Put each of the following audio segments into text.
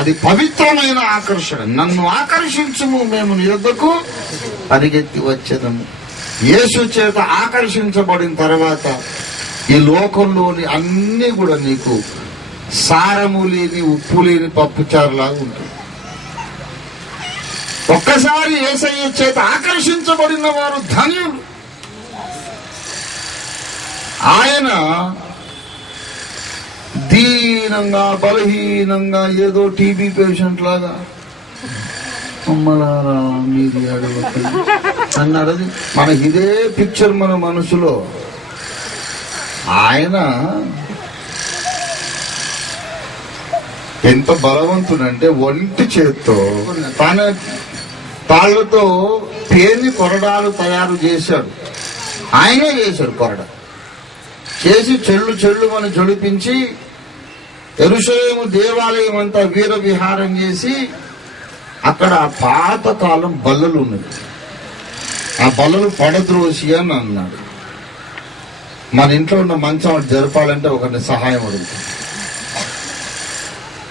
అది పవిత్రమైన ఆకర్షణ. నన్ను ఆకర్షించుము, మేము నీ యొద్దకు పరిగెత్తి వచ్చేదము. యేసు చేత ఆకర్షించబడిన తర్వాత ఈ లోకంలోని అన్ని కూడా నీకు సారము లేని, ఉప్పు లేని పప్పుచారులాగా ఉంటుంది. ఒక్కసారి యేసయ్య చేత ఆకర్షించబడిన వారు ధన్యులు. ఆయన దీనంగా, బలహీనంగా, ఏదో టీబీ పేషెంట్ లాగా అమ్మలారా మీది అడగండి అన్నాడు. అది మనకి ఇదే పిక్చర్ మన మనసులో. ఆయన ఎంత బలవంతుడంటే ఒంటి చేత్తో తన తాళ్లతో పేర్ని కొరడాలు తయారు చేశాడు. ఆయనే చేశాడు. కొరడ చేసి చెళ్ళు చెళ్ళు మనం జొడిపించి యెరూషలేము దేవాలయం అంతా వీర విహారం చేసి అక్కడ పాతకాలం బల్లలు ఉన్నాయి. ఆ బల్లలు పడద్రోసి అని అన్నాడు. మన ఇంట్లో ఉన్న మంచం జరపాలంటే ఒకరిని సహాయం అడుగుతుంది.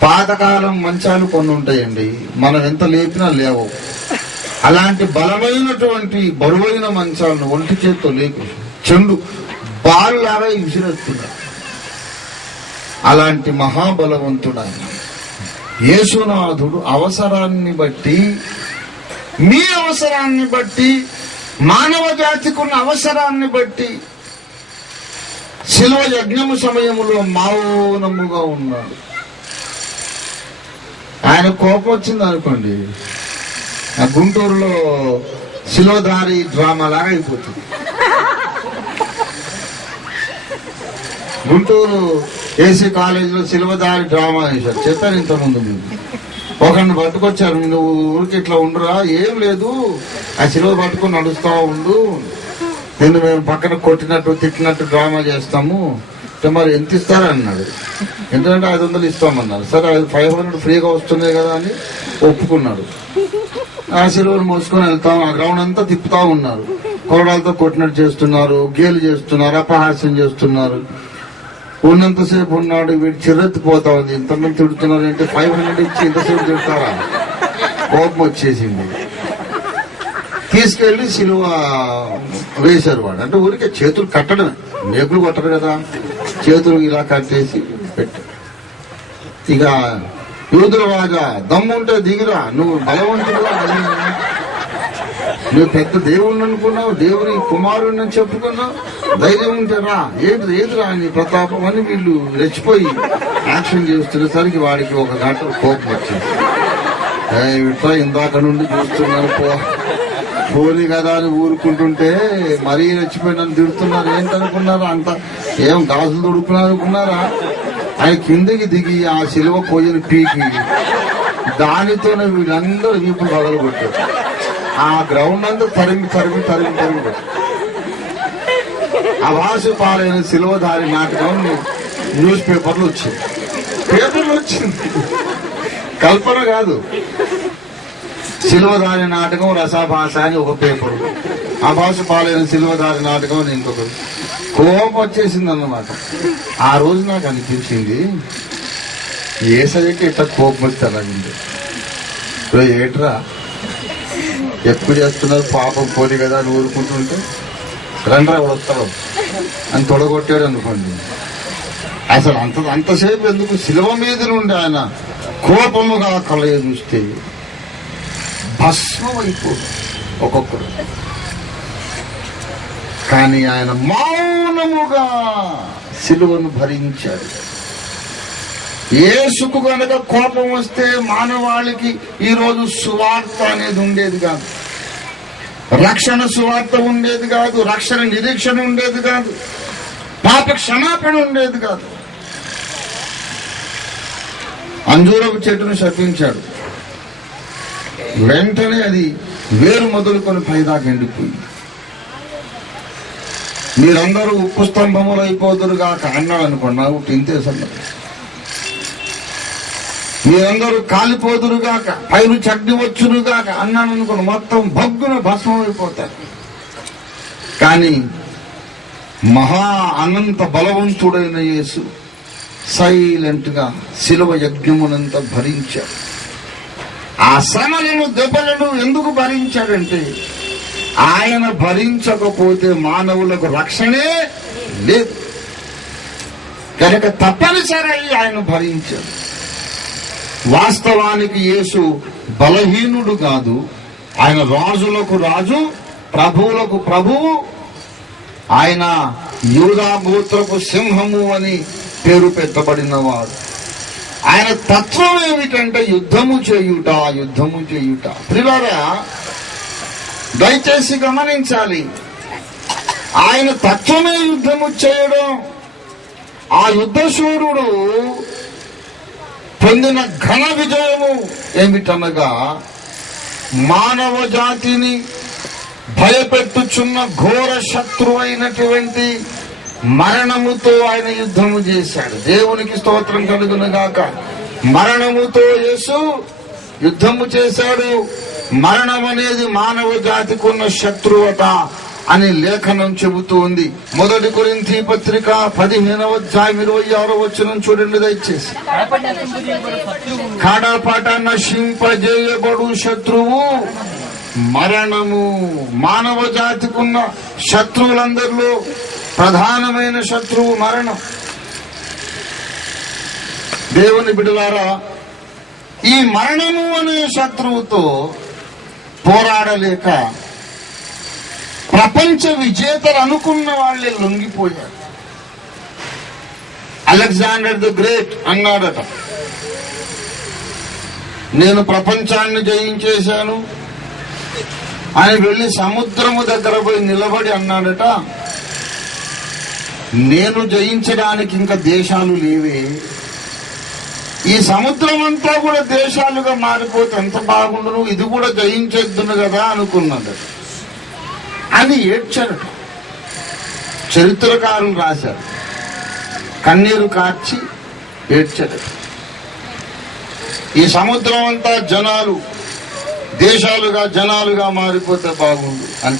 పాతకాలం మంచాలు కొన్ని ఉంటాయండి, మనం ఎంత లేపినా లేవు. అలాంటి బలమైనటువంటి బరువైన మంచాలను ఒంటి చేత్తో లేపి చెండు బాలులాగా విసిరేస్తున్నాడు. అలాంటి మహాబలవంతుడు ఆయన. యేసునాథుడు అవసరాన్ని బట్టి, మీ అవసరాన్ని బట్టి, మానవ జాతికి ఉన్న అవసరాన్ని బట్టి శిలువ యజ్ఞము సమయములో మౌనముగా ఉన్నాడు. ఆయన కోపం వచ్చింది అనుకోండి, ఆ గుంటూరులో శిలువధారి డ్రామా లాగా అయిపోతుంది. గుంటూరు ఏసీ కాలేజీలో శిలువధారి డ్రామా వేశారు. చెప్పాను ఇంతకుముందు. మీరు ఒకరిని పట్టుకొచ్చారు, నువ్వు ఊరికి ఇట్లా ఉండరా, ఏం లేదు ఆ శిలువ పట్టుకుని నడుస్తా ఉండు, నిన్ను మేము పక్కన కొట్టినట్టు తిట్టినట్టు డ్రామా చేస్తాము, మరి ఎంత ఇస్తారా అన్నాడు. ఎందుకంటే 500 ఇస్తామన్నారు. సరే 500 ఫ్రీగా వస్తున్నాయి కదా అని ఒప్పుకున్నాడు. ఆ శిలువను మోసుకొని వెళ్తాం. ఆ గ్రౌండ్ అంతా తిప్పుతా ఉన్నారు. కొరడాలతో కొట్టినట్టు చేస్తున్నారు, గేలు చేస్తున్నారు, అపహాస్యం చేస్తున్నారు. ఉన్నంతసేపు ఉన్నాడు. వీడు చిర్రెత్తిపోతా ఉంది. ఇంతమంది తిడుతున్నారు అంటే 500 ఇచ్చి ఇంతసేపు తిడతారా? కోపం వచ్చేసింది. తీసుకెళ్లి శిలువ వేశారు. వాడు అంటే ఊరికే చేతులు కట్టడమే, మేకులు కొట్టరు కదా, చేతులు ఇలా కట్టేసి పెట్టారు. ఇక యూదుల రాజా, దమ్ముంటే దిగిరా, నువ్వు బలవంతుడుగా, నువ్వు పెద్ద దేవుణ్ణి అనుకున్నావు, దేవుని కుమారుణ్ణి అని చెప్పుకున్నావు, ధైర్యం ఉంటే రా, ఏదిరా నీ ప్రతాపం అని వీళ్ళు రెచ్చిపోయి యాక్షన్ చేస్తున్నసరికి వాడికి ఒక గంట కోపం వచ్చింది. ఇట్లా ఇందాక నుండి చూస్తున్నాను, పోనీ కదా అని ఊరుకుంటుంటే మరీ రెచ్చిపోయి నన్ను తిడుతున్నారు. ఏంటనుకున్నారా? అంత ఏం గాజులు దొడుకున్నారు అనుకున్నారా? ఆయన కిందకి దిగి ఆ శిలువ పొయ్యిని పీకి దానితోనే వీళ్ళందరూ వీపులు పగలగొట్టారు. ఆ గ్రౌండ్ అంతా తరిమి పెట్టారు. ఆ వాసు పాలైన శిలువధారి నాటకం న్యూస్ పేపర్లు వచ్చింది. కల్పన కాదు. శిలువధారి నాటకం రసాభాష అని ఒక పేపరు, అభాష పాలైన శిలువధారి నాటకం అని ఇంకొకరు. కోపం వచ్చేసింది అన్నమాట. ఆ రోజు నాకు అనిపించింది, యేసయ్యకి ఇట్లా కోపం వస్తే అలాగింది. ఏట్రా ఎక్కువ చేస్తున్నారు, పాపం పోలి కదా అని ఊరుకుంటుంటే రండ్రా వస్తాడు అని తొడగొట్టాడు అనుకోండి. అసలు అంతసేపు ఎందుకు? శిలువ మీద నుండి ఆయన కోపముగా కలయ చూస్తే భస్మం అయిపోదు ఒక్కొక్కరు. కానీ ఆయన మౌనముగా శిలువను భరించాడు. యేసుకు గనక కోపం వస్తే మానవాళికి ఈరోజు సువార్త అనేది ఉండేది కాదు, రక్షణ సువార్త ఉండేది కాదు, రక్షణ నిరీక్షణ ఉండేది కాదు, పాప క్షమాపణ ఉండేది కాదు. అంజూరపు చెట్టును శపించాడు. వెంటనే అది వేరు మొదలుకొని పైదాకా ఎండిపోయింది. మీరందరూ ఉప్పు స్తంభములు అయిపోదురుగాక అన్నాడు అనుకోండి, నాకు ఇంతేసన్న. మీరందరూ కాలిపోదురుగాక, పైరు చగ్ని వచ్చునుగాక అన్నాను అనుకోండి, మొత్తం భగ్గున భస్మం అయిపోతారు. కానీ మహా అనంత బలవంతుడైన యేసు సైలెంట్ గా శిలువ యజ్ఞమునంతా భరించాడు. ఆ శ్రమలను, దెబ్బలను ఎందుకు భరించాడంటే ఆయన భరించకపోతే మానవులకు రక్షణే లేదు కనుక తప్పనిసరి ఆయన భరించాడు. వాస్తవానికి యేసు బలహీనుడు కాదు, ఆయన రాజులకు రాజు, ప్రభువులకు ప్రభువు. ఆయన యూదా గోత్రపు సింహము అని పేరు పెట్టబడినవాడు. ఆయన తత్వం ఏమిటంటే యుద్ధము చేయుట, యుద్ధము చేయుట. ప్రియులారా, దయచేసి గమనించాలి, ఆయన తత్వమే యుద్ధము చేయడం. ఆ యుద్ధశూరుడు పొందిన ఘన విజయము ఏమిటనగా మానవ జాతిని భయపెట్టుచున్న ఘోర శత్రువైనటువంటి మరణముతో ఆయన యుద్ధము చేశాడు. దేవునికి స్తోత్రం కలుగునుగాక. మరణముతో యేసు యుద్ధము చేశాడు. మరణం అనేది మానవ జాతికి ఉన్న శత్రువత అని లేఖనం చెబుతూ ఉంది. 1 కొరింథీ పత్రిక 15వ అధ్యాయం 26వ వచనం చూడండి దయచేసి. కాడాపాట నశింపజేయబడు శత్రువు మరణము. మానవ జాతికున్న శత్రువులందరిలో ప్రధానమైన శత్రువు మరణం. దేవుని బిడ్డలారా, ఈ మరణము అనే శత్రువుతో పోరాడలేక ప్రపంచ విజేతలు అనుకున్న వాళ్ళే లొంగిపోయారు. అలెగ్జాండర్ ది గ్రేట్ అన్నాడట, నేను ప్రపంచాన్ని జయించేశాను అని వెళ్లి సముద్రము దగ్గర పోయి నిలబడి అన్నాడట, నేను జయించడానికి ఇంకా దేశాలు లేవే, ఈ సముద్రం అంతా కూడా దేశాలుగా మారిపోతే ఎంత బాగుండును, ఇది కూడా జయించేద్దును కదా అనుకున్నాడు అని ఏడ్చారట. చరిత్రకారులు రాశారు, కన్నీరు కార్చి ఏడ్చారట. ఈ సముద్రం అంతా జనాలు, జనాలుగా మారిపోతే బాగుండు అని.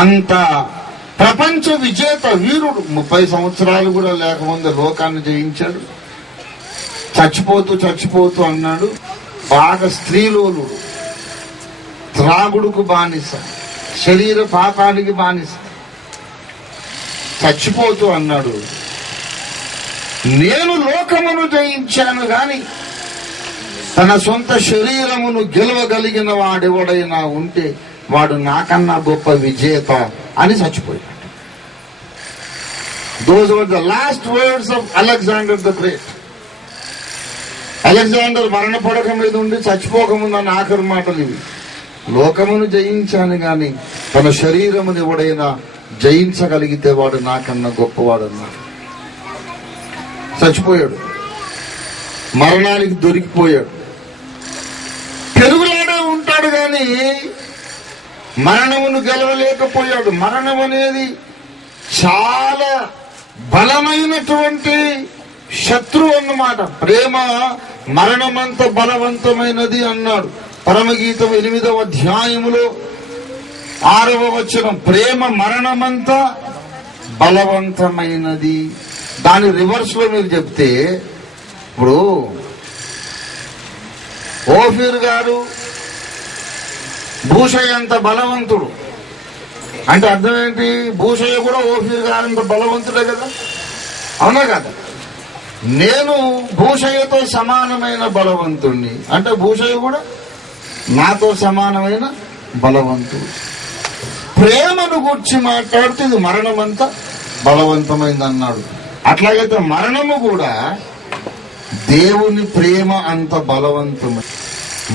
అంత ప్రపంచ విజేత వీరుడు, 30 సంవత్సరాలు కూడా లేకముందు లోకాన్ని జయించాడు. చచ్చిపోతూ అన్నాడు, బాగా స్త్రీలోలుడు, త్రాగుడుకు బానిస, శరీర పాపానికి బానిస. చచ్చిపోతూ అన్నాడు, నేను లోకమును జయించాను గాని తన సొంత శరీరమును గెలవగలిగిన వాడెవడైనా ఉంటే వాడు నాకన్నా గొప్ప విజేత అని చచ్చిపోయాడు. Those were the last words of Alexander the Great. Alexander మరణపడక మీద ఉండి చచ్చిపోకముందన్న ఆఖరి మాటలు ఇవి. లోకమును జయించాను గాని తన శరీరమును ఎవడైనా జయించగలిగితే వాడు నాకన్నా గొప్పవాడు అన్నాడు. చచ్చిపోయాడు, మరణానికి దొరికిపోయాడు. పెరుగులాడే ఉంటాడు గాని మరణమును గెలవలేకపోయాడు. మరణం అనేది చాలా బలమైనటువంటి శత్రువు అన్నమాట. ప్రేమ మరణమంత బలవంతమైనది అన్నాడు పరమగీతం 8వ అధ్యాయములో 6వ వచనం. ప్రేమ మరణమంత బలవంతమైనది. దాని రివర్స్ లో మీరు చెప్తే, ఇప్పుడు ఓఫీర్ గారు భూషయ్య అంత బలవంతుడు అంటే అర్థం ఏంటి? భూషయ్య కూడా ఓఫీర్ గారు అంత బలవంతుడే కదా, అవునా కదా? నేను భూషయ్యతో సమానమైన బలవంతుణ్ణి అంటే భూషయ్య కూడా నాతో సమానమైన బలవంతుడు. ప్రేమను గురించి మాట్లాడుతూ ఇది మరణమంతా బలవంతమైంది అన్నాడు. అట్లాగైతే మరణము కూడా దేవుని ప్రేమ అంత బలవంతమైంది.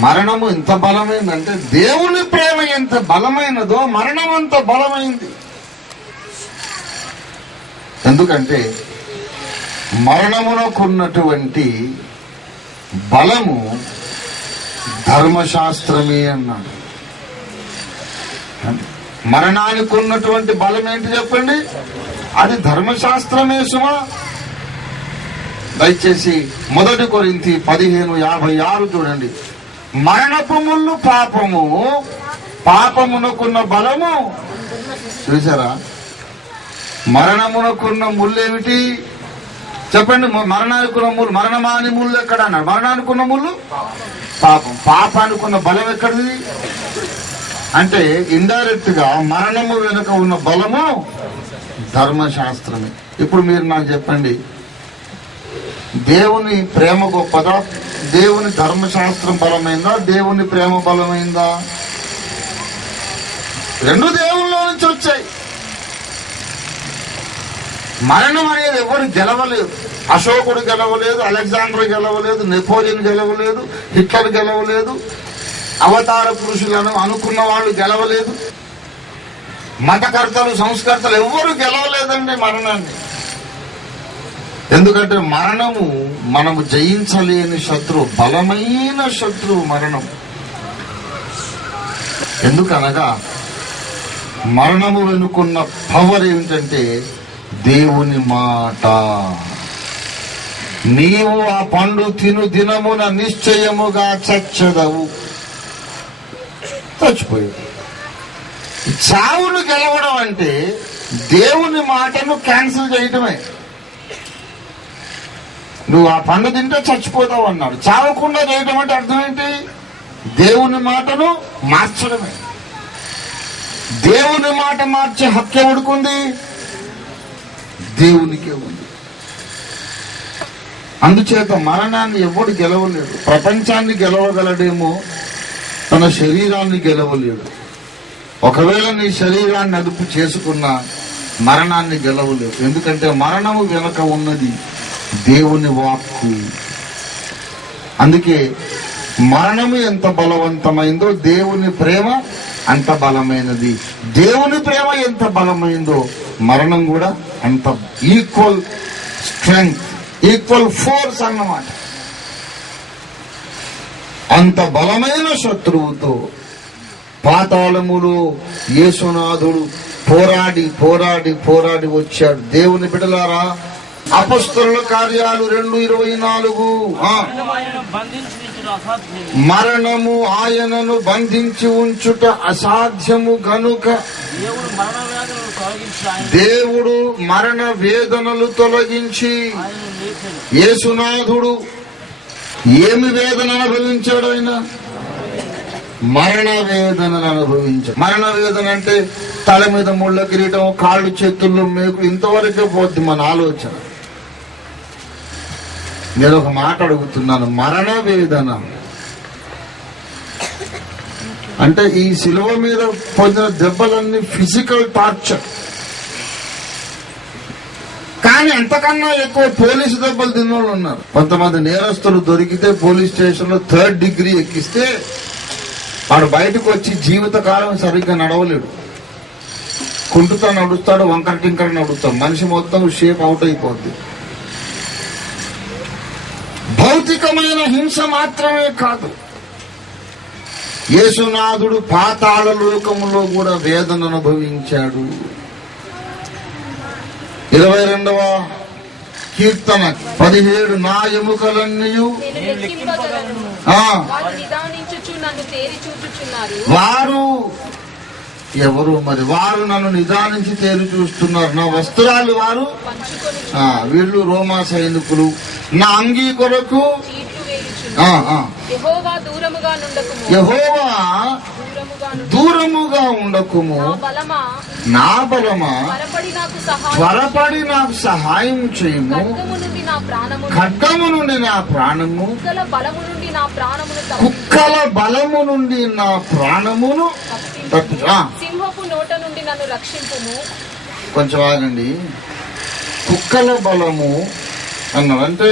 మరణము ఎంత బలమైందంటే దేవుని ప్రేమ ఎంత బలమైనదో మరణం అంత బలమైంది. ఎందుకంటే మరణమునకున్నటువంటి బలము ధర్మశాస్త్రమే అన్నాడు. మరణానికి ఉన్నటువంటి బలం ఏంటి చెప్పండి? అది ధర్మశాస్త్రమే సుమా. దయచేసి 1 కొరింథీ 15:56 చూడండి. మరణపు ముళ్ళు పాపము, పాపమునకున్న బలము. చూసారా? మరణమునకున్న ముళ్ళు ఏమిటి చెప్పండి? మరణానికున్న ముళ్ళు, మరణమాని ముళ్ళు ఎక్కడ అన్నాడు? మరణానికున్న ముళ్ళు పాపం. పాపానికున్న బలం ఎక్కడిది అంటే ఇండైరెక్ట్ గా మరణము వెనుక ఉన్న బలము ధర్మశాస్త్రమే. ఇప్పుడు మీరు నాకు చెప్పండి, దేవుని ప్రేమ గొప్పదా, దేవుని ధర్మశాస్త్రం బలమైందా, దేవుని ప్రేమ బలమైందా? రెండు దేవుళ్ళ నుంచి వచ్చాయి. మరణం అనేది ఎవరు గెలవలేదు. అశోకుడు గెలవలేదు, అలెగ్జాండర్ గెలవలేదు, నెపోలియన్ గెలవలేదు, హిట్లర్ గెలవలేదు, అవతార పురుషులను అనుకున్న వాళ్ళు గెలవలేదు, మతకర్తలు సంస్కర్తలు ఎవ్వరూ గెలవలేదండి మరణాన్ని. ఎందుకంటే మరణము మనము జయించలేని శత్రువు, బలమైన శత్రువు మరణం. ఎందుకనగా మరణము వెనుకున్న పవర్ ఏమిటంటే దేవుని మాట. నీవు ఆ పండు తిను దినమున నిశ్చయముగా చచ్చదవు. చచ్చిపోయావు. చావును గెలవడం అంటే దేవుని మాటను క్యాన్సిల్ చేయటమే. నువ్వు ఆ పండు తింటే చచ్చిపోతావు అన్నాడు. చావకుండా చేయటం అంటే అర్థం ఏంటి? దేవుని మాటను మార్చడమే. దేవుని మాట మార్చే హక్కు ఎవడుకుంది? దేవునికే ఉంది. అందుచేత మరణాన్ని ఎవడు గెలవలేడు. ప్రపంచాన్ని గెలవగలడేమో, తన శరీరాన్ని గెలవలేడు. ఒకవేళ నీ శరీరాన్ని అదుపు చేసుకున్న మరణాన్ని గెలవలేవు. ఎందుకంటే మరణము వెనుక ఉన్నది దేవుని వాక్కు. అందుకే మరణము ఎంత బలవంతమైందో దేవుని ప్రేమ అంత బలమైనది. దేవుని ప్రేమ ఎంత బలమైందో మరణం కూడా అంత ఈక్వల్ స్ట్రెంగ్త్, ఈక్వల్ ఫోర్స్ అన్నమాట. అంత బలమైన శత్రువుతో పాతాళములో యేసునాథుడు పోరాడి పోరాడి పోరాడి వచ్చాడు. దేవుని బిడ్డలారా, అపొస్తలుల కార్యాలు 2:24 మరణము ఆయనను బంధించి ఉంచుట అసాధ్యము గనుక దేవుడు మరణ వేదనలు తొలగించి, యేసునాథుడు ఏమి వేదన అనుభవించాడు? ఆయన మరణ వేదనను అనుభవించాడు. మరణ వేదన అంటే తల మీద ముళ్ళ కిరీటం, కాళ్ళు చేతుల్లో మేకులు, ఇంతవరకే పోద్ది మన ఆలోచన. నేను ఒక మాట అడుగుతున్నాను, మరణ వేదన అంటే ఈ శిలువ మీద పొందిన దెబ్బలన్నీ ఫిజికల్ టార్చర్. కానీ అంతకన్నా ఎక్కువ పోలీసు దెబ్బలు తిన్నోళ్ళు ఉన్నారు. కొంతమంది నేరస్తులు దొరికితే పోలీస్ స్టేషన్ లో 3rd డిగ్రీ ఎక్కిస్తే వాడు బయటకు వచ్చి జీవితకాలం సరిగ్గా నడవలేడు. కుంటుతా నడుస్తాడు, వంకర టింకర నడుస్తాడు, మనిషి మొత్తం షేప్ అవుట్ అయిపోద్ది. భౌతికమైన హింస మాత్రమే కాదు, యేసునాథుడు పాతాళ లోకములో కూడా వేదన అనుభవించాడు. 22వ కీర్తన 17 నా ఎముకలన్నీయు వారు ఎవరు మరి? వారు నన్ను నిదానించి తేరి చూస్తున్నారు. నా వస్త్రాలు వారు వీళ్ళు రోమా సైనికులు. నా అంగీ కొరకు యెహోవా దూరముగా ఉండకుము, నా బలమా త్వరపడి నాకు సహాయం చేయము. ఖడ్గము నుండి నా ప్రాణము, కుక్కల బలము నుండి నా ప్రాణమును సింహపు నోట నుండి నన్ను రక్షింపుము. కొంచెం ఆగండి. కుక్కల బలము అన్నాడు అంటే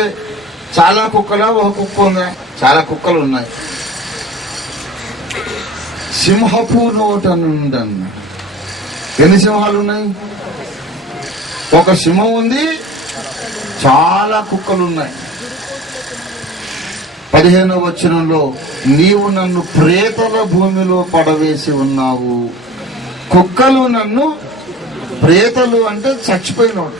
చాలా కుక్కలా? ఒక కుక్క ఉందా? చాలా కుక్కలు ఉన్నాయి. సింహపు నోట నుండి అన్న ఎన్ని సింహాలు ఉన్నాయి? ఒక సింహం ఉంది, చాలా కుక్కలు ఉన్నాయి. 15వ వచనంలో నీవు నన్ను ప్రేతల భూమిలో పడవేసి ఉన్నావు. కుక్కలు నన్ను, ప్రేతలు అంటే చచ్చిపోయినోడు,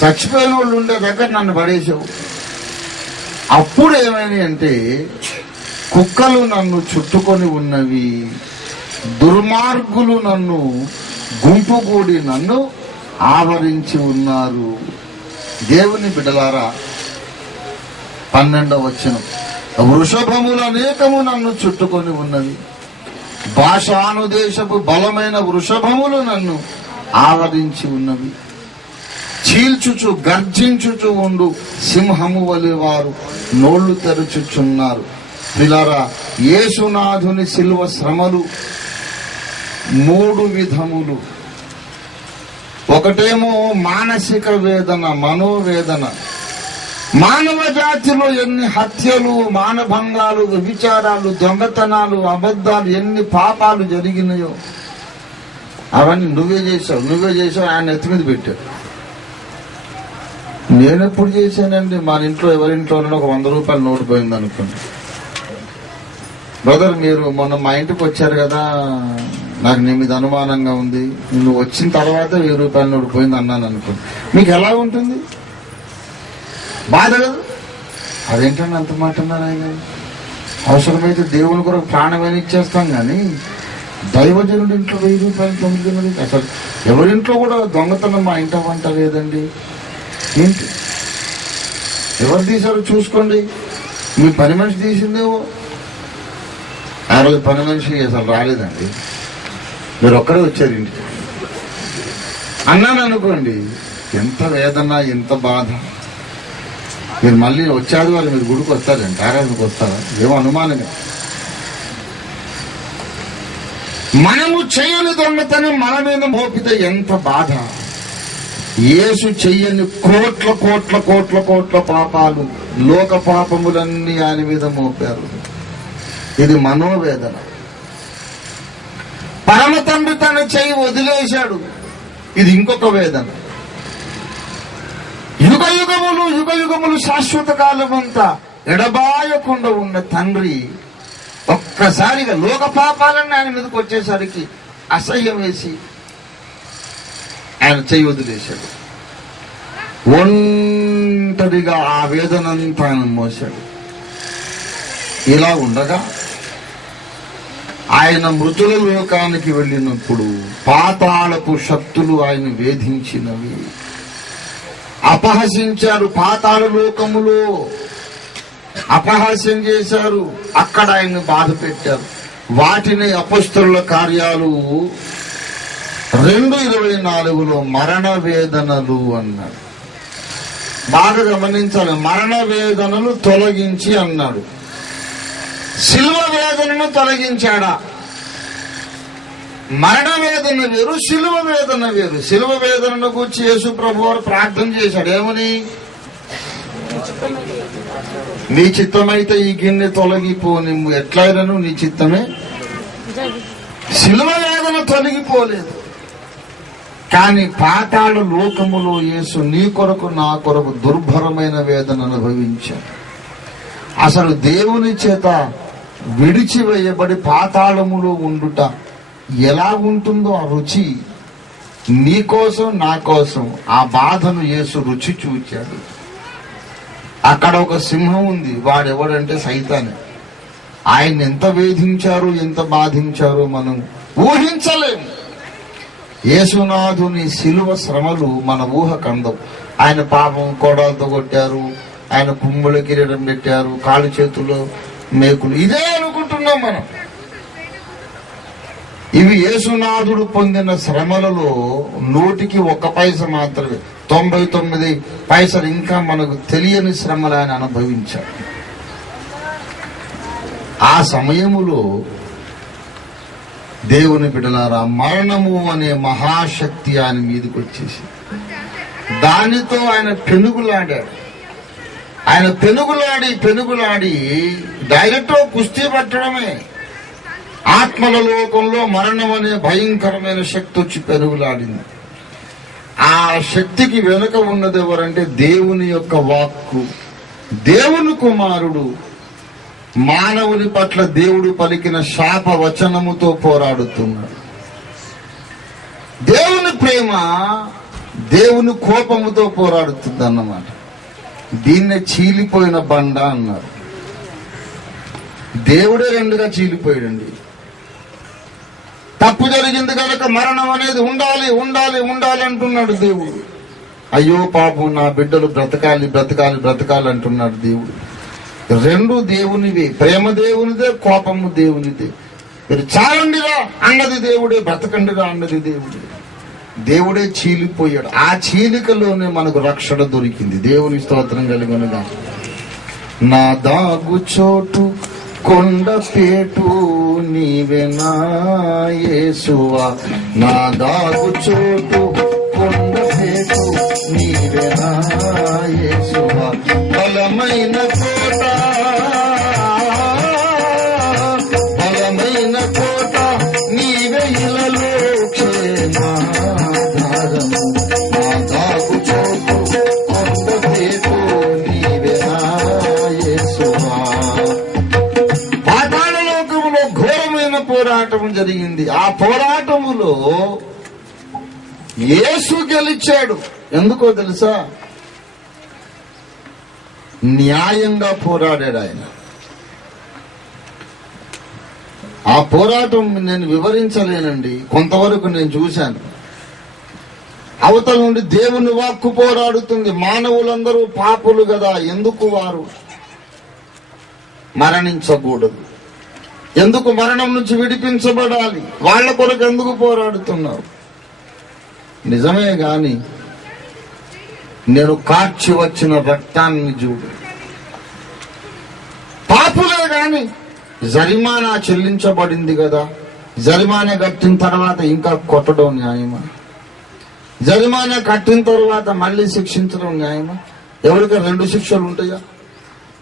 చచ్చిపోయిన వాళ్ళు ఉండే దగ్గర నన్ను పడేసావు. అప్పుడు ఏమైనా అంటే కుక్కలు నన్ను చుట్టుకొని ఉన్నవి, దుర్మార్గులు నన్ను గుంపు కూడి నన్ను ఆవరించి ఉన్నారు. దేవుని బిడ్డలారా, 12వ వచనం, వృషభములు అనేకము నన్ను చుట్టుకొని ఉన్నవి. భాషానుదేశపు బలమైన వృషభములు నన్ను ఆవరించి ఉన్నవి. చీల్చుచు గర్జించుచు ఉండు సింహము వలె వారు నోళ్లు తెరుచుచున్నారు. పిల్లరా, యేసునాథుని శిలువ శ్రమలు 3 విధములు. ఒకటేమో మానసిక వేదన, మనోవేదన. మానవ జాతిలో ఎన్ని హత్యలు, మానభంగాలు, వ్యభిచారాలు, దొంగతనాలు, అబద్ధాలు, ఎన్ని పాపాలు జరిగినాయో అవన్నీ నువ్వే చేసావు ఆయన ఎత్తి మీద పెట్టాడు. నేనెప్పుడు చేశానండి? మన ఇంట్లో ఎవరింట్లో ఒక 100 రూపాయల నోటు పోయింది అనుకోండి. బ్రదర్, మీరు మొన్న మా ఇంటికి వచ్చారు కదా, నాకు నీ మీద అనుమానంగా ఉంది, నువ్వు వచ్చిన తర్వాత 1000 రూపాయల నోటు పోయింది అన్నాను అనుకోండి. మీకు ఎలా ఉంటుంది? బాధ కదా? అదేంటండి అంత మాట అన్నారు ఆయన? అవసరమైతే దేవుని కొరకు ప్రాణమైన ఇచ్చేస్తాం కానీ దైవజనుడి ఇంట్లో 1000 రూపాయలు దొంగతనం. అసలు ఎవరింట్లో కూడా దొంగతనం మా ఇంట వంట లేదండి. ఏంటి? ఎవరు తీశారో చూసుకోండి. మీ పని మనిషి తీసిందేవో. ఆ రోజు పని మనిషి అసలు రాలేదండి, మీరు ఒక్కడే వచ్చారు ఇంటికి అన్నాను అనుకోండి. ఎంత వేదన, ఎంత బాధ. మీరు మళ్ళీ వచ్చాడు వాళ్ళు మీరు గుడికి వస్తారండి, ఆరాధనకు వస్తారా? ఏమో అనుమానమే. మనము చేయని దొంగతనం మన మీద మోపితే ఎంత బాధ. యేసు చెయ్యని కోట్ల కోట్ల కోట్ల కోట్ల పాపాలు, లోక పాపములన్నీ ఆయన మీద మోపారు. ఇది మనోవేదన. పరమ తండ్రి తన చెయ్యి వదిలేశాడు. ఇది ఇంకొక వేదన. యుగ యుగములు శాశ్వత కాలమంతా ఎడబాయకుండా ఉన్న తండ్రి ఒక్కసారిగా లోక పాపాలన్నీ ఆయన మీదకి వచ్చేసరికి అసహ్యం వేసి ఆయన చెయ్యి వదిలేశాడు. ఒంటరిగా ఆ వేదనంతా ఆయన మోశాడు. ఇలా ఉండగా ఆయన మృతుల లోకానికి వెళ్ళినప్పుడు పాతాళపు శక్తులు ఆయన వేధించినవి. అపహసించారు. పాతాళ లోకములో అపహాస్యం చేశారు. అక్కడ ఆయన్ని బాధ పెట్టారు. వాటిని అపొస్తలుల కార్యాలు 2:24 మరణ వేదనలు అన్నాడు. బాగా గమనించాలి. మరణ వేదనలు తొలగించి అన్నాడు. శిలువ వేదనను తొలగించాడా? మరణ వేదన వేరు, శిలువ వేదన వేరు. శిలువ వేదనను గురించి యేసు ప్రభు వారు ప్రార్థన చేశాడు. ఏమని? నీ చిత్తమైతే ఈ గిన్నె తొలగిపోనిమ్ము, ఎట్లయినను నీ చిత్తమే. శిలువ వేదన తొలగిపోలేదు. కానీ పాతాళ లోకములో యేసు నీ కొరకు నా కొరకు దుర్భరమైన వేదన అనుభవించాడు. అసలు దేవుని చేత విడిచివేయబడి పాతాళములో ఉండుట ఎలా ఉంటుందో ఆ రుచి నీ కోసం నా కోసం ఆ బాధను యేసు రుచి చూచాడు. అక్కడ ఒక సింహం ఉంది. వాడెవడంటే సైతానే. ఆయన ఎంత వేధించారో ఎంత బాధించారో మనం ఊహించలేము. యేసునాథుని శిలువ శ్రమలు మన ఊహ కందవు. ఆయన పాపం కోడాలతో కొట్టారు, ఆయన కుమ్ముల కిరీటం పెట్టారు, కాలు చేతులు మేకులు, ఇదే అనుకుంటున్నాం మనం. ఇవి యేసునాథుడు పొందిన శ్రమలలో 100కి 1 పైస మాత్రమే. 99 పైసలు ఇంకా మనకు తెలియని శ్రమలు ఆయన అనుభవించాడు. ఆ సమయములో దేవుని బిడ్డలారా, మరణము అనే మహాశక్తి ఆయన మీదకి వచ్చేసి దానితో ఆయన పెనుగులాడాడు. ఆయన పెనుగులాడి డైరెక్ట్ కుస్తీ పట్టడమే. ఆత్మల లోకంలో మరణం అనే భయంకరమైన శక్తి వచ్చి పెనుగులాడింది. ఆ శక్తికి వెనుక ఉన్నది ఎవరంటే దేవుని యొక్క వాక్కు. దేవుని కుమారుడు మానవుని పట్ల దేవుడు పలికిన శాప వచనముతో పోరాడుతున్నాడు. దేవుని ప్రేమ దేవుని కోపముతో పోరాడుతుంది అన్నమాట. దీన్నే చీలిపోయిన బండ అన్నారు. దేవుడే 2గా చీలిపోయాడండి. తప్పు జరిగి జరిగింది కనుక మరణం అనేది ఉండాలి ఉండాలి ఉండాలి అంటున్నాడు దేవుడు. అయ్యో పాపం, నా బిడ్డలు బ్రతకాలి బ్రతకాలి బ్రతకాలి అంటున్నాడు దేవుడు. రెండు దేవునివే, ప్రేమ దేవునిదే, కోపము దేవునిదే. మీరు చాలండిరా అన్నది దేవుడే, బ్రతకండిరా అన్నది దేవుడే. దేవుడే చీలిపోయాడు. ఆ చీలికలోనే మనకు రక్షణ దొరికింది. దేవుని స్తోత్రం కలిగినగా. నా దాగు చోటు కొండపేటు నీవెనా యేసువా, నా దాగు చోటు కొండపేటు నీవెనా యేసువా, బలమైన కోట బలమైన కోట నీవే, ఇలలో క్షేమాధారము, నా దాగు చోటు కొండపేటు నీవెనా యేసువా. పాతాళలోకములో ఘోరమైన పోరాటం జరిగింది. ఆ పోరాటములో యేసు గెలిచాడు. ఎందుకో తెలుసా? న్యాయంగా పోరాడాడు ఆయన. ఆ పోరాటం నేను వివరించలేనండి, కొంతవరకు నేను చూశాను. అవతల నుండి దేవుని వాక్కు పోరాడుతుంది. మానవులందరూ పాపులు కదా, ఎందుకు వారు మరణించకూడదు, ఎందుకు మరణం నుంచి విడిపించబడాలి, వాళ్ళ కొరకు ఎందుకు పోరాడుతున్నారు? నిజమే గాని నేను కార్చి వచ్చిన రక్తాన్ని చూడు. పాపులే గాని జరిమానా చెల్లించబడింది కదా, జరిమానా కట్టిన తర్వాత ఇంకా కొట్టడం న్యాయమా? జరిమానా కట్టిన తర్వాత మళ్ళీ శిక్షించడం న్యాయమా? ఎవరికి 2 శిక్షలు ఉంటాయా?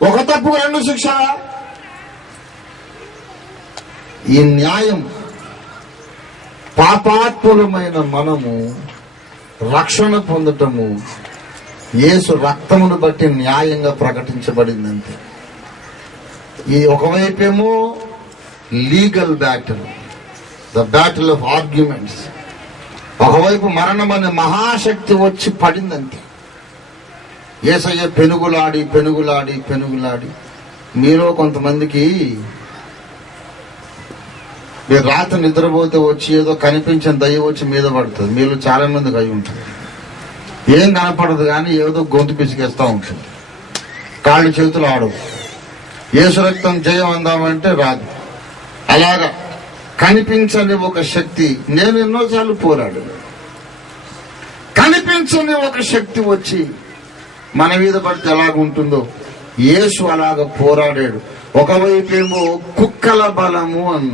ఒక తప్పుకు 2 శిక్షలా? ఈ న్యాయం పాపాత్ములమైన మనము రక్షణ పొందటము యేసు రక్తమును బట్టి న్యాయంగా ప్రకటించబడిందంతే. ఈ ఒకవైపేమో legal battle, the battle of arguments. ఒకవైపు మరణం అనే మహాశక్తి వచ్చి పడిందంతే. యేసయ్య పెనుగులాడి పెనుగులాడి పెనుగులాడి. మీలో కొంతమందికి మీరు రాత్రి నిద్రపోతే వచ్చి ఏదో కనిపించిన దయ్యం వచ్చి మీద పడుతుంది. మీరు చాలా మందికి అయి ఉంటుంది. ఏం కనపడదు కానీ ఏదో గొంతు పిసికేస్తూ ఉంటుంది, కాళ్ళు చేతులు ఆడవు. యేసు రక్తం జయం అందామంటే రాదు. అలాగా కనిపించని ఒక శక్తి. నేను ఎన్నోసార్లు పోరాడు. కనిపించని ఒక శక్తి వచ్చి మన మీద పడితే ఎలాగుంటుందో యేసు అలాగ పోరాడాడు. ఒకవైపేమో కుక్కల బలము అన్న,